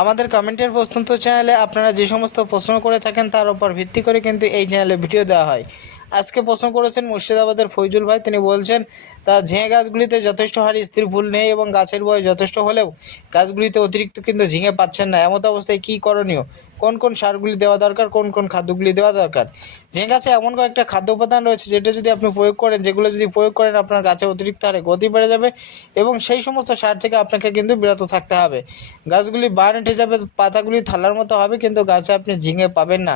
আমাদের কমেন্টের প্রশ্নোত্তর চ্যানেলে আপনারা যে সমস্ত প্রশ্ন করে থাকেন তার উপর ভিত্তি করে কিন্তু এই চ্যানেলে ভিডিও দেওয়া হয়। আজকে প্রশ্ন করেছেন মুর্শিদাবাদের ফৈজুল ভাই। তিনি বলছেন তা ঝিঙে গাছগুলিতে যথেষ্ট হারে স্ত্রী ফুল নেই এবং গাছের বয়স যথেষ্ট হলেও গাছগুলিতে অতিরিক্ত কিন্তু ঝিঙে পাচ্ছেন না। এমত অবস্থায় কী করণীয়, কোন কোন সারগুলি দেওয়া দরকার, কোন কোন খাদ্যগুলি দেওয়া দরকার? ঝিঙে গাছে এমন কয়েকটা খাদ্য উপাদান রয়েছে যেটা যদি আপনি প্রয়োগ করেন, যেগুলো যদি প্রয়োগ করেন আপনার গাছে অতিরিক্ত হারে গতি বেড়ে যাবে এবং সেই সমস্ত সার থেকে আপনাকে কিন্তু বিরত থাকতে হবে। গাছগুলি বার্ন উঠে যাবে, পাতাগুলি থালার মতো হবে, কিন্তু গাছে আপনি ঝিঙে পাবেন না।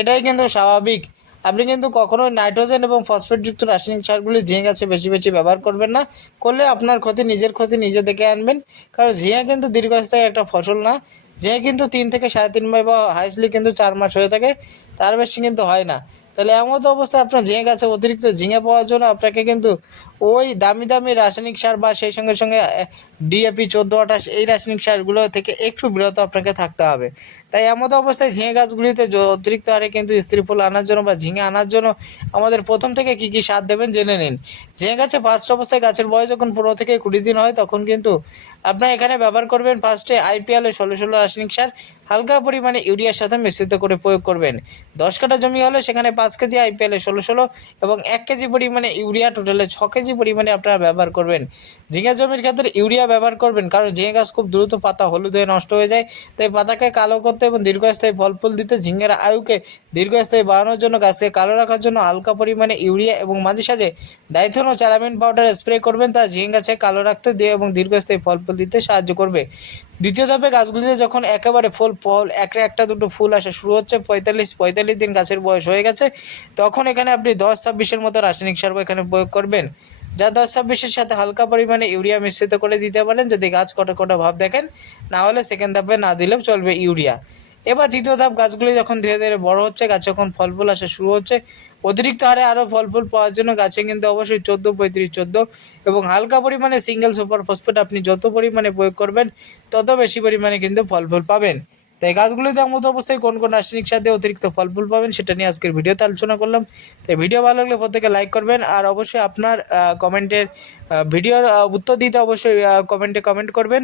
এটাই কিন্তু স্বাভাবিক। আপনি কিন্তু কখনোই নাইট্রোজেন এবং ফসফেটযুক্ত রাসায়নিক সারগুলি ঝিঙে গাছে বেশি বেশি ব্যবহার করবেন না। করলে আপনার ক্ষতি, নিজের ক্ষতি নিজে দেখে আনবেন। কারণ ঝিঙে কিন্তু দীর্ঘস্থায়ী একটা ফসল না। ঝিঙে কিন্তু 3 থেকে 3.5 মাস বা হাইস্টলি কিন্তু 4 মাস হয়ে থাকে, তার বেশি কিন্তু হয় না। তাহলে এমন অবস্থায় আপনার ঝিঙে গাছে অতিরিক্ত ঝিঙে পাওয়ার জন্য আপনাকে কিন্তু ওই দামি দামি রাসায়নিক সার বা সেই সঙ্গে সঙ্গে ডিএপি 14-28 এই রাসায়নিক সারগুলো থেকে একটু বিরত আপনাকে থাকতে হবে। তাই এমত অবস্থায় ঝিঙে গাছগুলিতে অতিরিক্ত হারে কিন্তু স্ত্রী ফুল আনার জন্য বা ঝিঙে আনার জন্য আমাদের প্রথম থেকে কী কী সার দেবেন জেনে নিন। ঝিঙে গাছে ফার্স্ট অবস্থায় গাছের বয়স যখন 15 থেকে 20 দিন হয় তখন কিন্তু আপনার এখানে ব্যবহার করবেন ফার্স্টে IPL 16-16 রাসায়নিক সার হালকা পরিমাণে ইউরিয়ার সাথে মিশ্রিত করে প্রয়োগ করবেন। 10 কাঠা জমি হলে সেখানে 5 কেজি IPL 16-16 এবং 1 কেজি পরিমাণে ইউরিয়া, টোটালে 6 কেজি পরিমাণে আপনারা ব্যবহার করবেন। ঝিঙে জমির ক্ষেত্রে ইউরিয়া ব্যবহার করবেন, কারণ ঝিঙে গাছ খুব দ্রুত পাতা হলুদ হয়ে নষ্ট হয়ে যায়। তাই পাতাকে কালো করতে এবং দীর্ঘস্থায়ী ফল ফুল দিতে, ঝিঙের আয়ুকে দীর্ঘস্থায়ী বাড়ানোর জন্য, গাছকে কালো রাখার জন্য হালকা পরিমাণে ইউরিয়া এবং মাঝে সাঝে ডাইথোন ও চালামিন পাউডার স্প্রে করবেন। তা ঝিঙে গাছে কালো রাখতে দিয়ে এবং দীর্ঘস্থায়ী ফল ফুল দিতে সাহায্য করবে। দ্বিতীয় ধাপে গাছগুলিতে যখন একেবারে ফল একটা দুটো ফুল আসা শুরু হচ্ছে, 45 দিন গাছের বয়স হয়ে গেছে, তখন এখানে আপনি 10-26-এর মতো রাসায়নিক সার এখানে প্রয়োগ করবেন। যা 10-26-এর সাথে হালকা পরিমাণে ইউরিয়া মিশ্রিত করে দিতে পারেন যদি গাছ কটা কটা ভাব দেখেন। না হলে সেকেন্ড ধাপে না দিলেও চলবে ইউরিয়া। এবার তৃতীয় ধাপ, গাছগুলি যখন ধীরে ধীরে বড় হচ্ছে, গাছে যখন ফল ফুল আসা শুরু হচ্ছে, অতিরিক্ত হারে আরও ফল ফুল পাওয়ার জন্য গাছে কিন্তু অবশ্যই 14-35-14 এবং হালকা পরিমাণে সিঙ্গেল সুপার ফসফেট আপনি যত পরিমাণে প্রয়োগ করবেন তত বেশি পরিমাণে কিন্তু ফল ফুল পাবেন। তাই গাছগুলিতে এমন অবস্থায় কোন কোন রাসায়নিক সার দিয়ে অতিরিক্ত ফল ফুল পাবেন সেটা নিয়ে আজকের ভিডিওতে আলোচনা করলাম। তাই ভিডিও ভালো লাগলে প্রত্যেকে লাইক করবেন, আর অবশ্যই আপনার কমেন্টের ভিডিওর উত্তর দিতে অবশ্যই কমেন্টে কমেন্ট করবেন।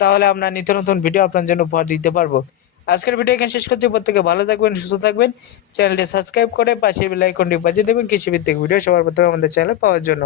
তাহলে আমরা নিত্য নতুন ভিডিও আপনার জন্য উপহার দিতে পারবো। আজকের ভিডিও এখানে শেষ করছি। প্রত্যেকে ভালো থাকবেন, সুস্থ থাকবেন। চ্যানেলটি সাবস্ক্রাইব করে পাশে বেল আইকনটি বাজিয়ে দেবেন কৃষিভিত্তিক ভিডিও সবার প্রথমে আমাদের চ্যানেলে পাওয়ার জন্য।